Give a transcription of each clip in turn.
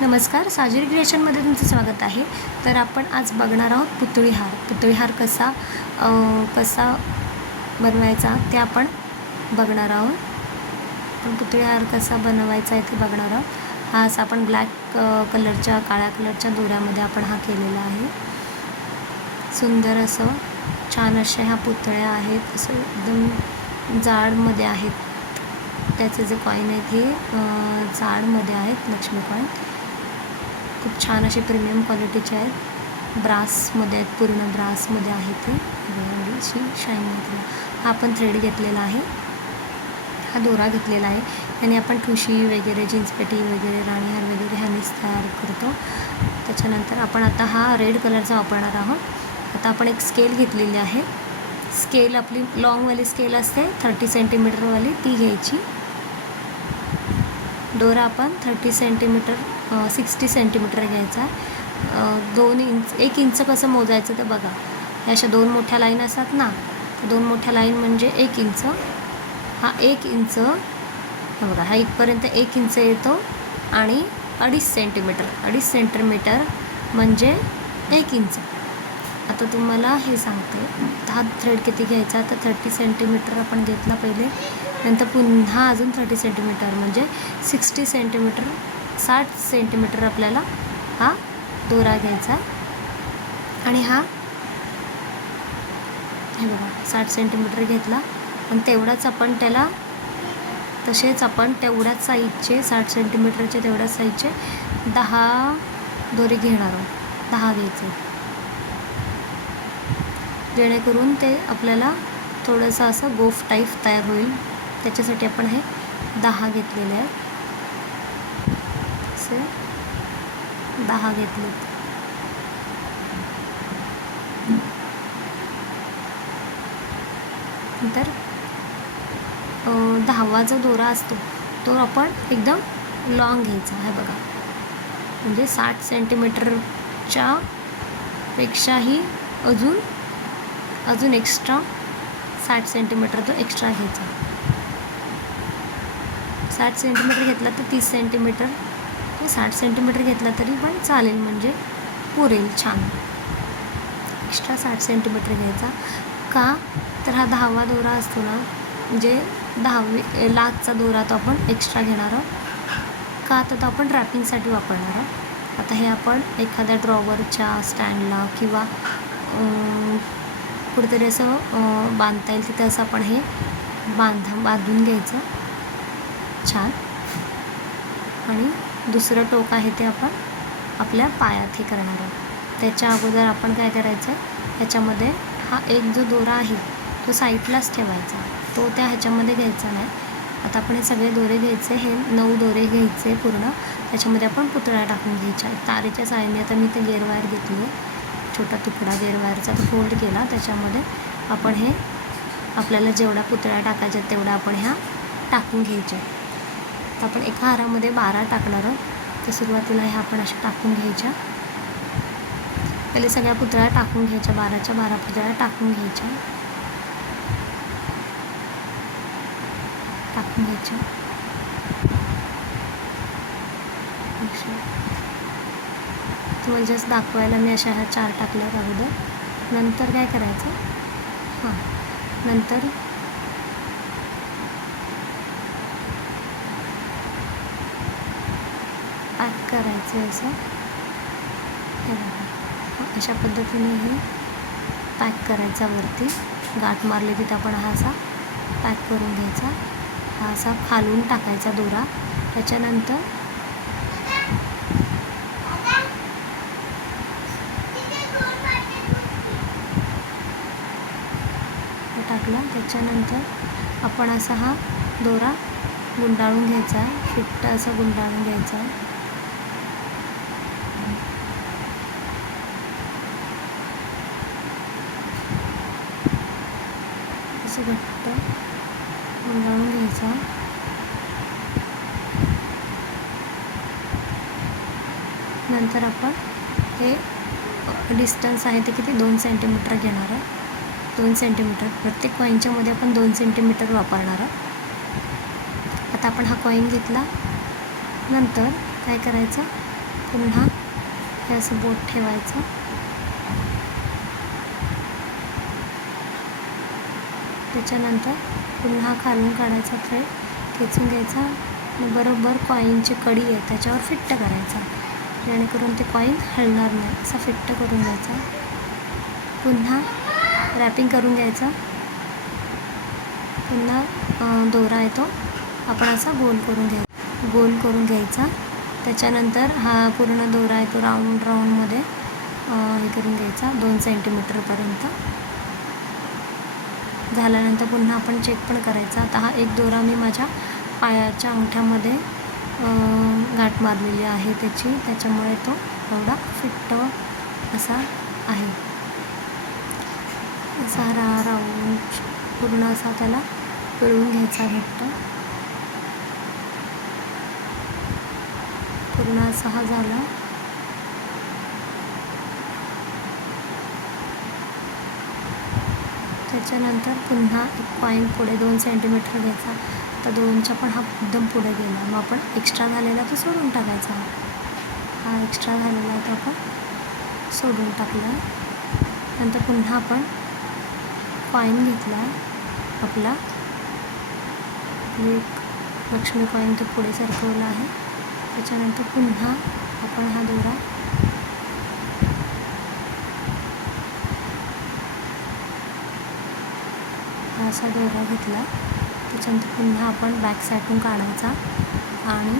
नमस्कार, साजरी क्रिएशनमध्ये तुमचं स्वागत आहे. तर आपण आज बघणार आहोत पुतळी हार. पुतळी हार कसा बनवायचा ते आपण बघणार आहोत. पुतळी हार कसा बनवायचा आहे ते बघणार आहोत. हा असा आपण ब्लॅक कलरच्या काळ्या कलरच्या दोऱ्यामध्ये आपण हा केलेला आहे. सुंदर असं छान असे ह्या पुतळ्या आहेत. असं एकदम जाडमध्ये आहेत. त्याचे जे कॉईन आहेत हे जाडमध्ये आहेत. लक्ष्मी कॉईन खूप छान असे प्रीमियम क्वालिटीचे आहेत. ब्रासमध्ये आहेत, पूर्ण ब्रासमध्ये आहे ते. अशी शाईन घेतली. हा आपण थ्रेड घेतलेला आहे, हा दोरा घेतलेला आहे आणि आपण ठुशी वगैरे, जीन्सपेटी वगैरे, राणीहार वगैरे ह्यानेच तयार करतो. त्याच्यानंतर आपण आता हा रेड कलरचा वापरणार आहोत. आता आपण एक स्केल घेतलेली आहे. स्केल आपली लॉंगवाली स्केल असते 30 सेंटीमीटरवाली, ती घ्यायची. दोरा आपण 60 सेंटीमीटर घ्यायचा. 1 इंच कसं मोजायचं ते बघा. ह्या अशा 2 मोठ्या लाईन असतात ना, 2 मोठ्या लाईन म्हणजे 1 इंच. हा 1 इंच हा बघा, हा इथपर्यंत 1 इंच येतो आणि 2.5 सेंटीमीटर म्हणजे 1 इंच. आता तुम्हाला हे सांगते, हा थ्रेड किती घ्यायचा. तर 30 सेंटीमीटर आपण घेतला पहिले, नंतर पुन्हा अजून 30 सेंटीमीटर म्हणजे 60 सेंटीमीटर आपल्याला हा दोरा घ्यायचा. आणि हे बघा 60 सेंटीमीटर घेतला आणि तेवढाच आपण त्याला तसेच आपण तेवढ्याच साईजचे 60 सेंटीमीटरचे तेवढ्याच साईजचे 10 दोरे घेणार आहोत. 10 घ्यायचे, जेणेकरून ते आपल्याला थोडंसं असं गोफ टाईप तयार होईल. त्याच्यासाठी आपण हे 10 घेतलेले आहेत. असे 10 घेतलेत. नंतर 10वा जो दोरा असतो तो आपण एकदम लॉंग घ्यायचा आहे बघा. म्हणजे 60 सेंटीमीटरच्या पेक्षाही अजून एक्स्ट्रा 60 सेंटीमीटर तो एक्स्ट्रा घ्यायचा. 60 सेंटीमीटर घेतला तर 30 सेंटीमीटर, 60 सेंटीमीटर घेतला तरी पण चालेल, म्हणजे पुरेल छान. एक्स्ट्रा 60 सेंटीमीटर घ्यायचा. का तर हा 10वा दोरा असतो ना, म्हणजे 10वी लाखचा दोरा तो आपण एक्स्ट्रा घेणार आहोत. का तर तो आपण रॅपिंगसाठी वापरणार आहोत. आता हे आपण एखाद्या ड्रॉवरच्या स्टँडला किंवा कुठेतरी असं बांधता येईल तिथं असं आपण हे बांधून घ्यायचं छान. आणि दुसरं टोक आहे ते आपण आपल्या पायात हे करणार आहोत. त्याच्या अगोदर आपण काय करायचं, ह्याच्यामध्ये हा एक जो दोरा आहे तो साईडलाच ठेवायचा, तो त्या ह्याच्यामध्ये घ्यायचा नाही. आता आपण हे सगळे दोरे घ्यायचे, हे 9 दोरे घ्यायचे पूर्ण. त्याच्यामध्ये आपण पुतळ्या टाकून घ्यायच्या. तारेच्या साहाय्याने आता मी ते गेअर वायर घेतली आहे, छोटा तुकडा गेअर वायरचा, तो फोल्ड केला. त्याच्यामध्ये आपण हे आपल्याला जेवढ्या पुतळ्या टाकायच्या तेवढ्या आपण ह्या टाकून घ्यायच्या. तर आपण एका हारामध्ये 12 टाकणार आहोत. तर सुरुवातीला ह्या आपण अशा टाकून घ्यायच्या. पहिले सगळ्या पुतळ्या टाकून घ्यायच्या, 12च्या 12 पुतळ्या टाकून घ्यायच्या. तुम्हाला जस्ट दाखवायला मी अशा ह्या 4 टाकल्या अगोदर. नंतर काय करायचं, नंतर पॅक करायचं असं. हे बघा, अशा पद्धतीने हे पॅक करायचा. वरती गाठ मारली तिथे आपण हा असा पॅक करून घ्यायचा. हा असा खालून टाकायचा दोरा. त्याच्यानंतर टाकला. त्याच्यानंतर आपण असा हा दोरा गुंडाळून घ्यायचा आहे, फिट्ट असा गुंडाळून घ्यायचा आहे. असं घट्ट गुंडाळून घ्यायचा. नंतर आपण हे डिस्टन्स आहे ते किती 2 सेंटीमीटर घेणार आहे. 2 सेंटीमीटर प्रत्येक कॉईनच्या मध्ये आपण 2 सेंटीमीटर वापरणार आहोत. आता आपण हा कॉईन घेतला. नंतर काय करायचं, पुन्हा हे असं बोट ठेवायचं. त्याच्यानंतर पुन्हा खालून काढायचा थ्रेड, खेचून घ्यायचा आणि बरोबर कॉईनची कडी आहे त्याच्यावर फिट्ट करायचा, जेणेकरून ते कॉईन हलणार नाही. असा फिट्ट करून घ्यायचा. पुन्हा रॅपिंग करून घ्यायचं. पुन्हा दोरा आहे तो आपण असा गोल करून घ्यायचा. त्याच्यानंतर हा पूर्ण दोरा आहे तो राऊंडमध्ये हे करून घ्यायचा 2 सेंटीमीटरपर्यंत. झाल्यानंतर पुन्हा आपण चेक पण करायचा. आता हा एक दोरा मी माझ्या पायाच्या अंगठ्यामध्ये गाठ मारलेली आहे त्याच्यामुळे तो एवढा फिट्ट असा आहे. असा राऊंड पूर्ण असा त्याला पिळून घ्यायचा घट्ट. पूर्ण असा हा झाला. त्याच्यानंतर पुन्हा एक कॉईन पुढे 2 सेंटीमीटर घ्यायचा. तर 2च्या पण हा एकदम पुढे गेला. मग आपण एक्स्ट्रा झालेला तो सोडून टाकायचा. हा एक्स्ट्रा झालेला तो आपण सोडून टाकला. नंतर पुन्हा आपण कॉईन घेतला आपला, एक लक्ष्मी कॉईन तो पुढे सरकवला आहे. त्याच्यानंतर पुन्हा आपण हा दोरा असा दोरा घेतला. त्याच्यानंतर पुन्हा आपण बॅक साईडून काढायचा आणि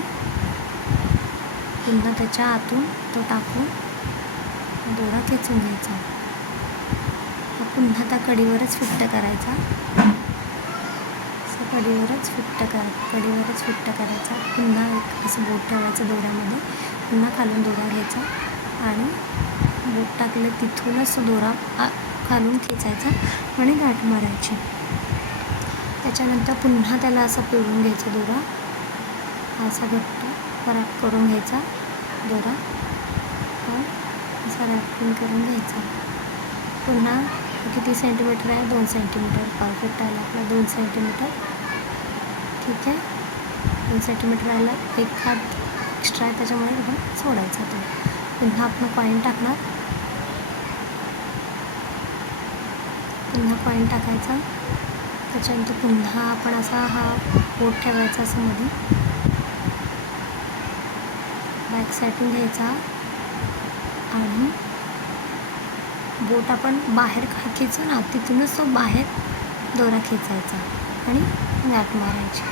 पुन्हा त्याच्या आतून तो टाकून दोरा खेचून घ्यायचा. पुन्हा त्या कडीवरच फिट्ट करायचा. असं कडीवरच फिट्ट करायचा. पुन्हा एक असं बोट ठेवायचं दोऱ्यामध्ये. पुन्हा खालून दोरा घ्यायचा आणि बोट टाकले तिथूनच दोरा खालून खेचायचा आणि गाठ मारायची. त्याच्यानंतर पुन्हा त्याला असं पिळून घ्यायचं दोरा. असा घट्ट रॅप करून घ्यायचा दोरा. असा रॅपिंग करून घ्यायचा. पुन्हा किती सेंटीमीटर आहे? 2 सेंटीमीटर. परफेक्ट आला आपला 2 सेंटीमीटर. ठीक आहे, 2 सेंटीमीटर आला. एक हात एक्स्ट्रा आहे त्याच्यामुळे आपण सोडायचा तो. पुन्हा आपण कॉईन टाकणार. पुन्हा कॉईन टाकायचा. त्याच्यानंतर पुन्हा आपण असा हा बोट ठेवायचा असं मध्ये. बॅक साईडून घ्यायचा आणि बोट आपण बाहेर खेचू ना, तिथूनच तो बाहेर दोरा खेचायचा आणि गाठ मारायची.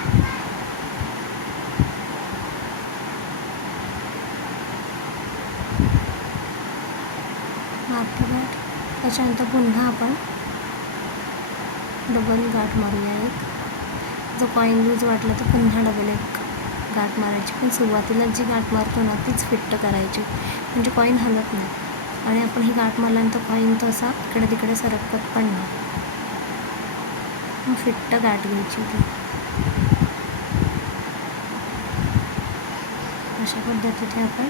मारतो गाठ. त्याच्यानंतर पुन्हा आपण डबल गाठ मारूया एक. जो कॉईन लूज वाटला तर पुन्हा डबल एक गाठ मारायची. पण सुरुवातीला जी गाठ मारतो ना तीच फिट्ट करायची, म्हणजे कॉईन हलत नाही. आणि आपण ही गाठ मारल्यानंतर कॉईन तो असा इकडे तिकडे सरकत पण नाही. मग फिट्ट गाठ घ्यायची ती. अशा पद्धतीने आपण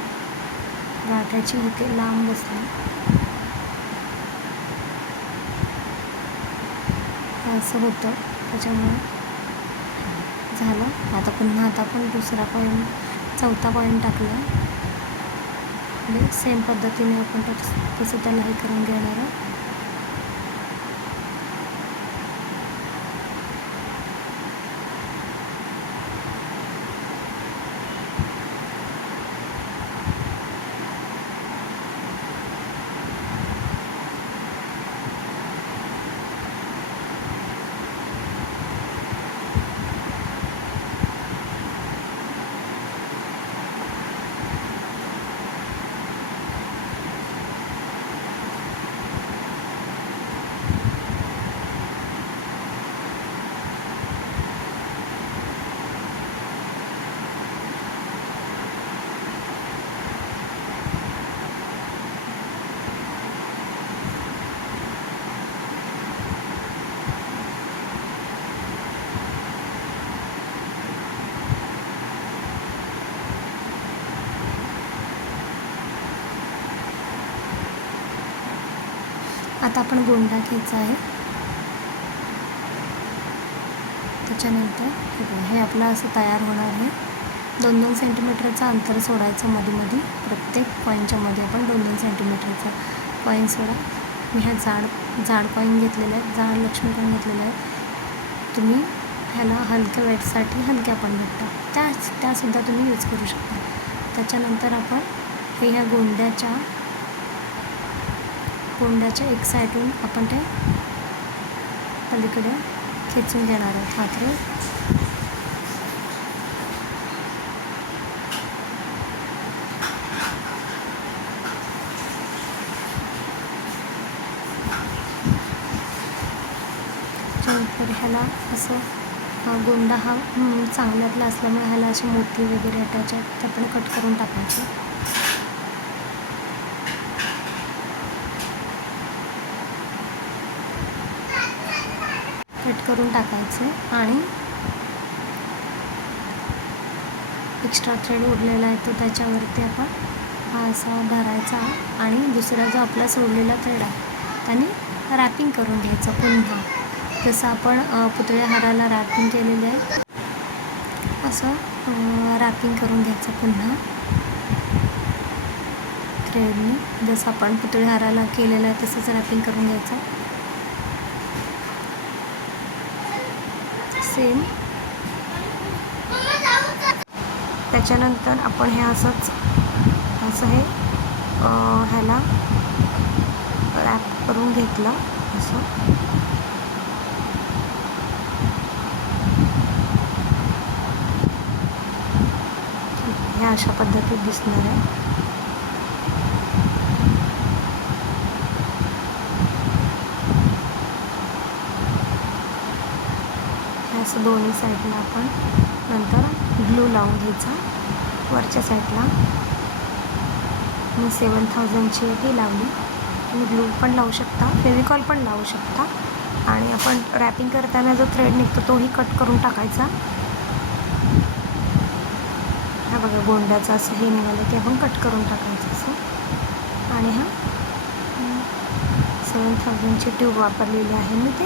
गाठाची इथे लांब बसली. असं होतं, त्याच्यामुळे झालं. आता पुन्हा आपण दुसरा कॉईन, चौथा कॉईन टाकला. आणि सेम पद्धतीने आपण तसं त्याला हे करून घेणार आहोत. आता आपण गोंडा घ्यायचा आहे. त्याच्यानंतर हे आपलं असं तयार होणार आहे. 2-2 सेंटीमीटरचं अंतर सोडायचं मध्ये प्रत्येक कॉईनच्या मध्ये आपण 2-2 सेंटीमीटरचा कॉईन सोडा. मी ह्या जाड कॉईन घेतलेले आहेत, जाड लक्ष्मी कॉईन घेतलेले आहेत. तुम्ही ह्याला हलक्या वेटसाठी हलक्या पण भेटतात, त्यासुद्धा तुम्ही यूज करू शकता. त्याच्यानंतर आपण हे ह्या गोंड्याच्या एक साईडून आपण ते पलीकडे खेचून घेणार आहोत हा थ्रेड. त्यानंतर ह्याला असं गोंडा हा चांगल्यातला असल्यामुळे ह्याला असे मोती वगैरे अटॅच आहेत, ते आपण कट करून टाकायचे. कट करून टाकायचे आणि एक्स्ट्रा थ्रेड उरलेला आहे तो त्याच्यावरती आपण हा असा धरायचा आणि दुसरा जो आपला सोडलेला थ्रेड आहे त्याने रॅपिंग करून घ्यायचं पुन्हा. जसं आपण पुतळ्या हाराला रॅपिंग केलेलं आहे असं रॅपिंग करून घ्यायचं पुन्हा थ्रेडनी. जसं आपण पुतळ्या हाराला केलेलं आहे तसंच रॅपिंग करून घ्यायचं सेम. त्याच्यानंतर आपण हे असं हे ह्याला रॅप करून घेतलं असं. ह्या अशा पद्धतीत दिसणार आहे. असं दोन्ही साईडला आपण नंतर ग्लू लावून घ्यायचा. वरच्या साईडला मी 7000ची ती लावली. तुम्ही ग्लू पण लावू शकता, फेविकॉल पण लावू शकता. आणि आपण रॅपिंग करताना जो थ्रेड निघतो तोही कट करून टाकायचा. हा बघा गोंड्याचं असं हे निघालं ते आपण कट करून टाकायचं असं. आणि हा 7000ची ट्यूब वापरलेली आहे मी, ते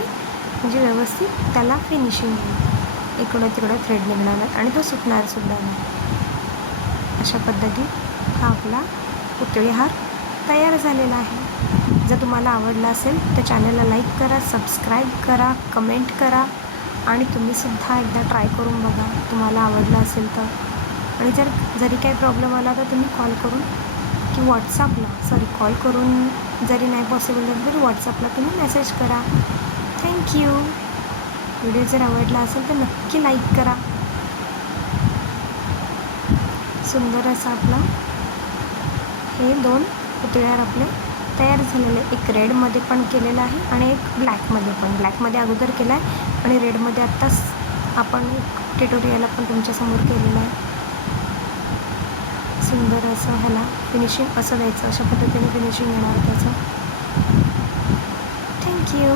म्हणजे व्यवस्थित त्याला फिनिशिंग येईल. इकडं तिकडं थ्रेड निघणार नाही आणि तो सुटणार सुद्धा नाही. अशा पद्धतीत हा आपला पुतळी हार तयार झालेला आहे. जर तुम्हाला आवडला असेल तर चॅनलला लाईक करा, सबस्क्राईब करा, कमेंट करा आणि तुम्हीसुद्धा एकदा ट्राय करून बघा तुम्हाला आवडलं असेल तर. आणि जरी काही प्रॉब्लेम आला तर तुम्ही कॉल करून की कॉल करून जरी नाही पॉसिबल झालं तरी व्हॉट्सअपला तुम्ही मेसेज करा. थँक्यू. व्हिडिओ जर आवडला असेल तर नक्की लाईक करा. सुंदर असं आपलं हे 2 पुतळ्यावर आपले तयार झालेले. एक रेडमध्ये पण केलेलं आहे आणि एक ब्लॅकमध्ये पण. ब्लॅकमध्ये अगोदर केला आहे आणि रेडमध्ये आत्ताच आपण एक ट्युटोरियल पण तुमच्यासमोर केलेलं आहे. सुंदर असं ह्याला फिनिशिंग असं द्यायचं, अशा पद्धतीने फिनिशिंग येणार त्याचं. थँक्यू.